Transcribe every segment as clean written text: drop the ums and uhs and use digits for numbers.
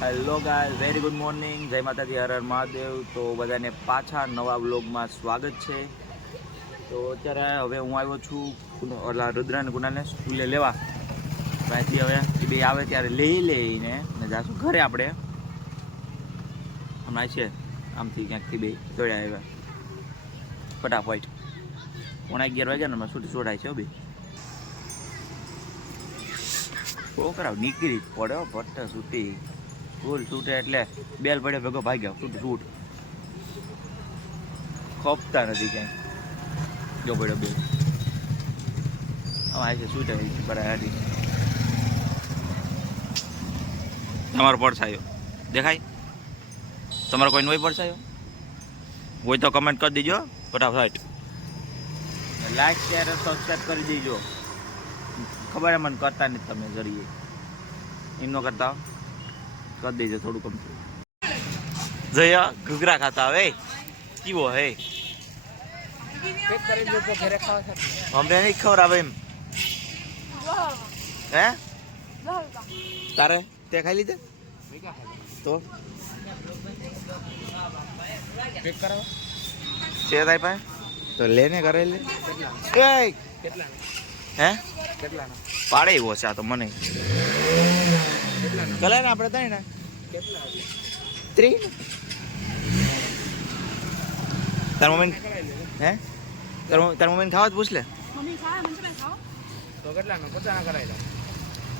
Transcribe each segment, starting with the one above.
Hello guys, very good morning, જય માતાજી, હર હર મહાદેવ. તો બધાને પાછા નવા વ્લોગમાં સ્વાગત છે. તો અત્યારે હવે હું આવ્યો છું ઓલા રુદ્ર અને ગુનાને સ્કૂલે લેવા. ત્યાંથી હવે એ બે આવે ત્યારે લઈને ને જાશું ઘરે. આપણે હમણાં છે આમથી ક્યાંકથી બે દોડ્યા આવ્યા ફટાફટ. 11 વાગ્યા ને છૂટી છોડાય છે બે છોકરાઓ નીકળી પડ્યો પટ્ટ છૂટી ફૂલ છૂટે એટલે બેલ પડે ભેગો ભાગ્યો છૂટ ખપતા નથી ક્યાંય. જો પડ્યો બેલ આ છે છૂટે બરાબર. તમારો પડછાયો દેખાય? તમારો કોઈ હોય પડછાયો હોય તો કમેન્ટ કરી દેજો ફટાફટ. લાઈક શેર સબસ્ક્રાઈબ કરી દેજો. ખબર મને કરતા નથી તમે જરીએ એમ ન કરતા કરી દેજો થોડું કમ. જયા ઘૂઘરા ખાતા હવે કેવો હે અમને નહીં ખવડાવે એમ હે? તારે તે ખાઈ લીધે તો છે તારી પાસે તો લેને કરે લે. હે પાડે એવો છે આ તો મને કલે ને આપણે તઈ ને 3 તાર મમ્મી હે તાર મમ્મી ખાવા જ પૂછ લે. તો કેટલાનો 50 કરાવી દો.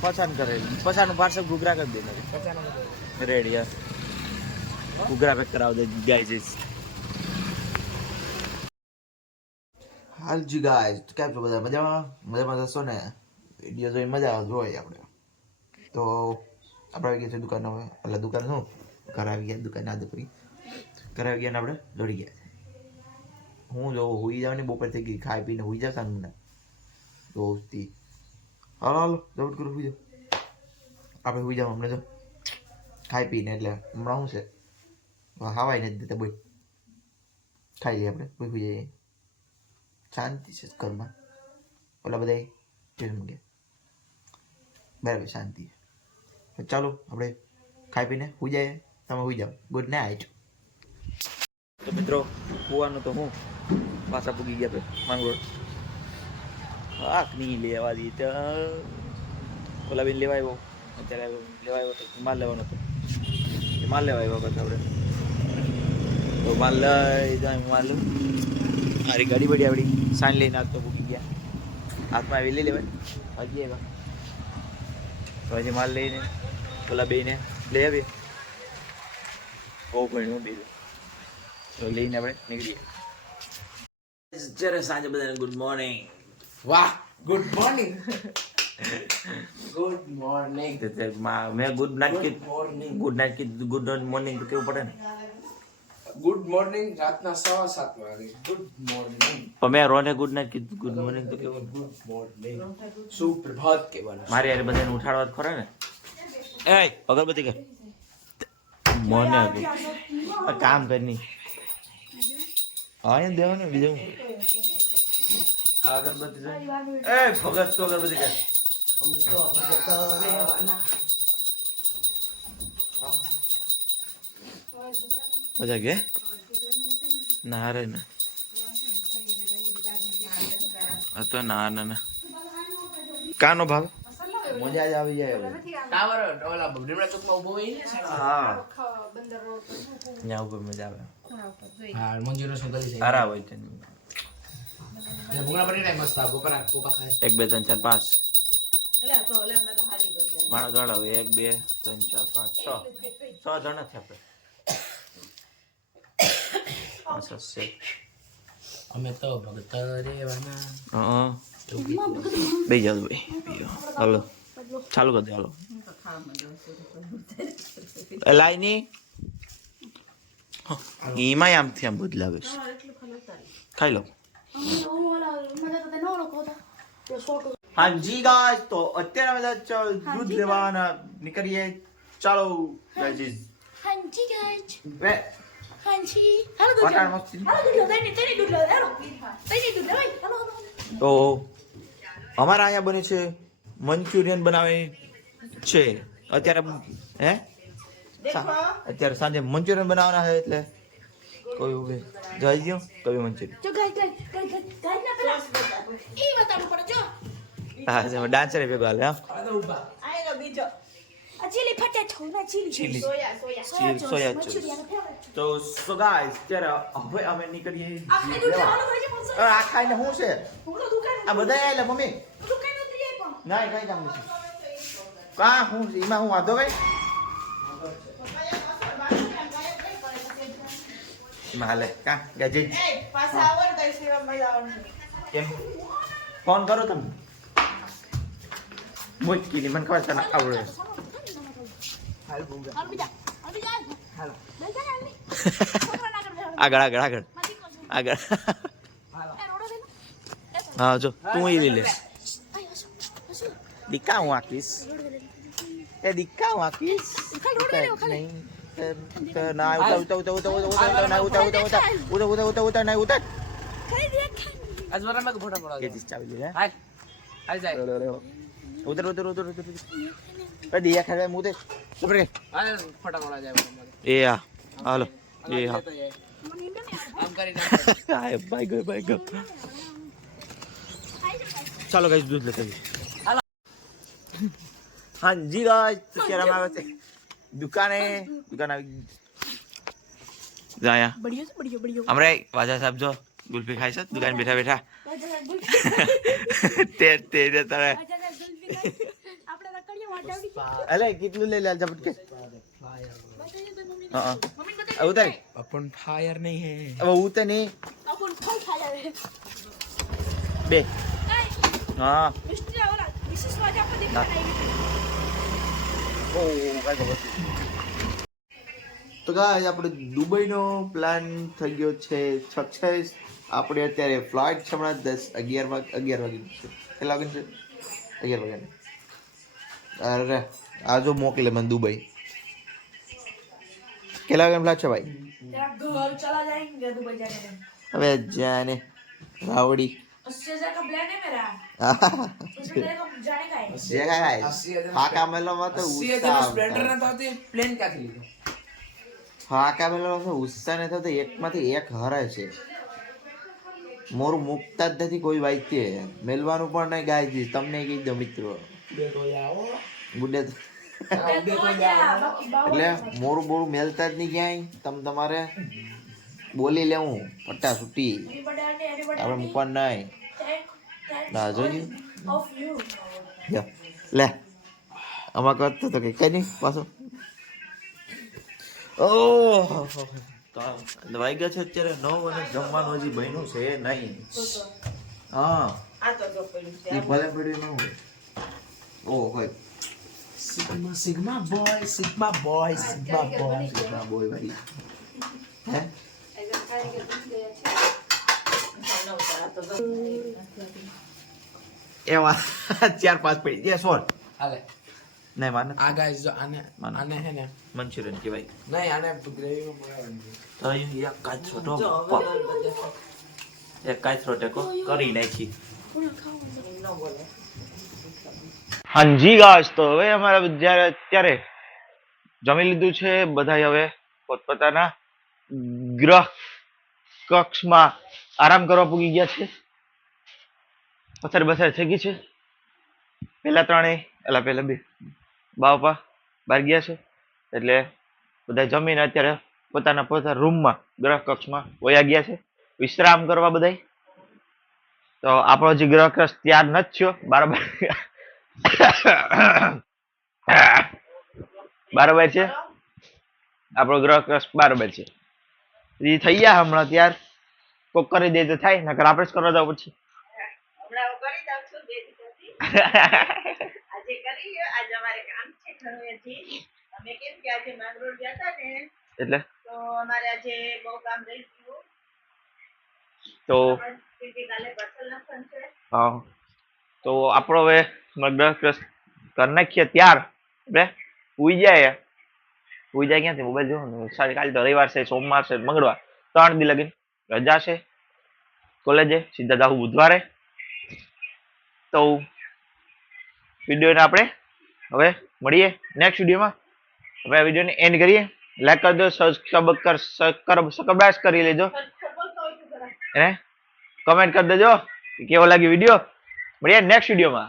50 કરેલું 50 નું પાર્સલ ઘૂઘરા કરી દે રેડી. યાર ઘૂઘરા પેક કરાવ દે ગાઈઝ. હાલજી ગાઈઝ, કેમ છો બધા? મજામાં જશો ને? વિડીયો જોઈ મજા જોઈએ આપણે તો. આપણે આવી ગયા છે દુકાન. હવે એટલે દુકાન શું ઘરે આવી ગયા. દુકાન આદે કરી ઘરે આવી ગયા ને આપણે દોડી ગયા. હું જો હુઈ જવાની બપોર થઈ ગઈ, ખાઈ પીને હુઈ જશે મને દોસ્તી. હાલો જવું કરું હુઈ જાવ. આપણે હુઈ જાવ હમણાં જો ખાઈ પીને. એટલે હમણાં શું છે હવાય નથી દેતા બોય. ખાઈ લઈએ આપણે હુઈ જઈએ. શાંતિ છે ઘરમાં. ઓલા બધા ટ્યુશન ગયા બરાબર શાંતિ. ચાલો આપણે ખાઈ પીને હુઈ જાય. તમે હુઈ જાઓ. Good night. તો મિત્રો કુવાનું તો હું પાછા પૂગી ગયા માંગરોળ. આખ નહીં લેવા દી તો ઓલા બેન લેવા આવ્યો. અત્યારે લેવા આવ્યો તો માલ લેવાનો હતો. માલ લેવા આવ્યો પછી આપણે તો માલ લઈ જાય. માલ મારી ગાડી બડી આવડી સાંજ લઈને આજ તો પૂગી ગયા. હાથમાં આવી લઈ લેવાય હજી એવા તો હજી માલ લઈને ઓલા બેને લઈ આવીએ. બહુ ભણ્યું બીજું તો લઈને આપણે નીકળીએ. જ્યારે સાંજે બધાને ગુડ મોર્નિંગ. વાહ, ગુડ મોર્નિંગ. Good morning. મેં ગુડ નાઇટ કીધું. ગુડ નાઇટ કીધું. ગુડ મોર્નિંગ તો કેવું પડે ને. ગુડ મોર્નિંગ રાતના 7:15 વાગે. Good morning. પણ મેં રોને ગુડ નાઇટ કીધું. ગુડ મોર્નિંગ તો કેવું? Good morning. સુપ્રભાત કહેવાનું. મારે યાર બધાને ઉઠાડવા જ ખરે ને. એ અગરબત્તી કર મને કામ કરની હા એમ દેવાનું બીજું અગરબત્તી એ ભગત તો અગરબત્તી કર. મજા કે ના રે ના તો ના ના ના કાનો ભાવ મજા જ આવી જાય. ટાવર ઓલા ભીમડા ચોકમાં ઊભો હોય ને. હા ત્યાં ઉપર મજા આવે. હા મંજૂરો શું કરી છે સારા હોય છે. એ ભૂંગળા પડી જાય મસ્ત. કોપરા ખાય 1 2 3 4 5 મારા ગણ હવે 1 2 3 4 5 6 જણા છે આપણે. અમે તો ભગત રેવાના. હા બે જાવ ભાઈ. હાલો ચાલુ કરી દે. હાલો લાઈ ની એમાં આમથી આમ બદલાવે છે. ખાઈ લો. હાજી ગાઈસ, તો અત્યારે અમે દૂધ લેવાના નીકળીએ. ચાલો ગાઈસ. હાજી ગાઈસ. બે હાજી હાલો દૂધ. હાલો દૂધ લો. તેની દૂધ લો. હાલો તેની દૂધ લો. હાલો તો અમારા અહીંયા બને છે મંચુરિયન બનાવે છે અત્યારે. હે અત્યારે સાંજે મંચુરિયન બનાવવાના છે એટલે કોઈ ઉભે જઈ ગયો કયું મંચુરિયન જો ગાય ના પેલા ઈ બતાડું પડે જો હા છે ડાન્સર ભેગો હાલે હા આ તો ઊભા આયલો બીજો આ ચીલી ફટે છો ના ચીલી સોયા તો સો ગાઈસ ત્યારે હવે અમે નીકળીએ આપણે દૂધ લેવાનું હોય છે પણ આ ખાઈને શું છે હું દુકાન આ બધા આયેલા મમ્મી દુકાન ઉતરી પણ ના કઈ કામ નથી કા હું એમાં હું વાંધો કઈ એમાં હાલે કા ગજેજ કેમ ફોન કરો તમે મુશ્કેલી મને ખબર તને આવડે હાલ બીજા હાલો આગળ આગળ આગળ આગળ હા જો તું એ લઈ લે દીકા હું આકીશ એ દીકા હું આકીશ નહીં ના ઉતા ઉતા ઉતા ઉતા ઉતા ઉતા ના ઉતા ઉતા ઉતા ઉતા ઉતા ઉતા ઉતા ના ઉતા આજ વરા મેં ફોટા પડાવ કે દિસ ચાવી લે હાલ હાલ જાય ઉતર ઉતર ઉતર ઉતર એ દિયા ખાવે મુદે ઉપર કે હાલ ફોટા પડાવ જાય એ હા હાલો એ હા આમ કરીને હાય બાય ગો ચાલો ગાઈસ દૂધ લેते हैं हाँ जी गाइस तो क्या नाम है दुकान આવી જાયા बढ़िया हमरे वाजा साहब जो गुल्फी खाई છે दुकान बैठा बैठा તે તારે આપણે રકડીએ વાટાવડી અલે કેટલું લે લાલ ઝપટ કે હા ઉતર अपन फायर नहीं है હવે ઉતર નહીં આપણ ફળ ખાયા રે બે હા મિસ્ટર ઓલા વિશેષ વાજ આપણે દેખાઈ ઓ કઈ ખબર તો ગાઈસ આપણે દુબઈનો પ્લાન થઈ ગયો છે સક્સેસ આપણે અત્યારે ફ્લાઇટ છે હમણાં 11 વાગે છે કેટલા વાગે છે 11 વાગે અરે આ જો મોકલે મને દુબઈ કેટલા વાગે ફ્લાઇટ છે ભાઈ तेरा घर चला जाएंगे दुबई जाने में હવે જાને રાવડી उससे ज्यादा का प्लान है मेरा उसमें तेरे को जाने का है જે ગાઈસ 80,000 ફાકા મેલોમાં તો 80,000 સ્પ્લેન્ડર ના થતી પ્લેન ક્યાંથી લીધો ફાકા મેલોમાં તો ઉત્સાહ ને થતો એકમાંથી એક હરે છે મોરું મુકતા જ નથી કોઈ વાઈતે મેલવાનું પણ નહીં ગાય તમને કહી દો મિત્રો બે તો આવો ગુડે એટલે મોરું બોરું મેલતા જ નહીં ક્યાંય તમારે બોલી લેવું પટ્ટા છૂટી આપણે મૂકવાનું નહીં ના જોઈ of you લે આમાં કરતો તો કઈ નહીં પાછો ઓહ વાગ્યા છે અત્યારે 9 અને જમવાનું હજી બન્યું છે નહીં હા એ ભલે પડ્યું ન હોય ઓ હોય सिग्मा बोय ના બોય ભાઈ હે એવા 4-5 પડી જે સોલ હાલે નહીં માને આ ગાઈસ જો આને માને. આને હે ને મંચુરિયન કહેવાય નહીં આને ગ્રેવીમાં બનાવવાનું તો એક કાચ છોટો એક કાચ છોટે કો કરી નાખી હાજી ગાઈસ તો હવે અમારે જ્યારે અત્યારે જમી લીધું છે બધા હવે પોતપોતાના ગ્રહ કક્ષમાં આરામ કરવા પૂગી ગયા છે પથારી થઈ ગઈ છે પેલા બે બાપા બહાર ગયા છે એટલે બધા જમીને અત્યારે પોતાના રૂમમાં ગ્રહ કક્ષમાં વયા ગયા છે વિશ્રામ કરવા બધા તો આપણો જે ગ્રહ કક્ષ ત્યાર નથી થયો બરાબર છે આપણો ગ્રહ કક્ષ બરાબર છે એ થઈ ગયા હમણાં ત્યાર કોક કરી દે તો થાય નકર આપણે જ કરવા જવું પડશે એટલે તો હા તો આપણો હવે ગ્રહ કક્ષ કરી નાખીએ ત્યાર આપણે ઉઈ જાય ક્યાંથી મોબાઈલ જોવાનું કાલે તો રવિવાર છે સોમવાર છે મંગળવાર 3 દી લગીન રજા છે કોલેજે સીધા જાવ બુધવારે તો વિડીયોને આપણે હવે મળીએ નેક્સ્ટ વિડીયોમાં આપણે આ વિડીયોને એન્ડ કરીએ. લાઈક કરી દો, સબસ્ક્રાઇબ કરી લેજો અને કમેન્ટ કરી દેજો કે કેવો લાગ્યો વિડીયો. મળીએ નેક્સ્ટ વિડીયોમાં.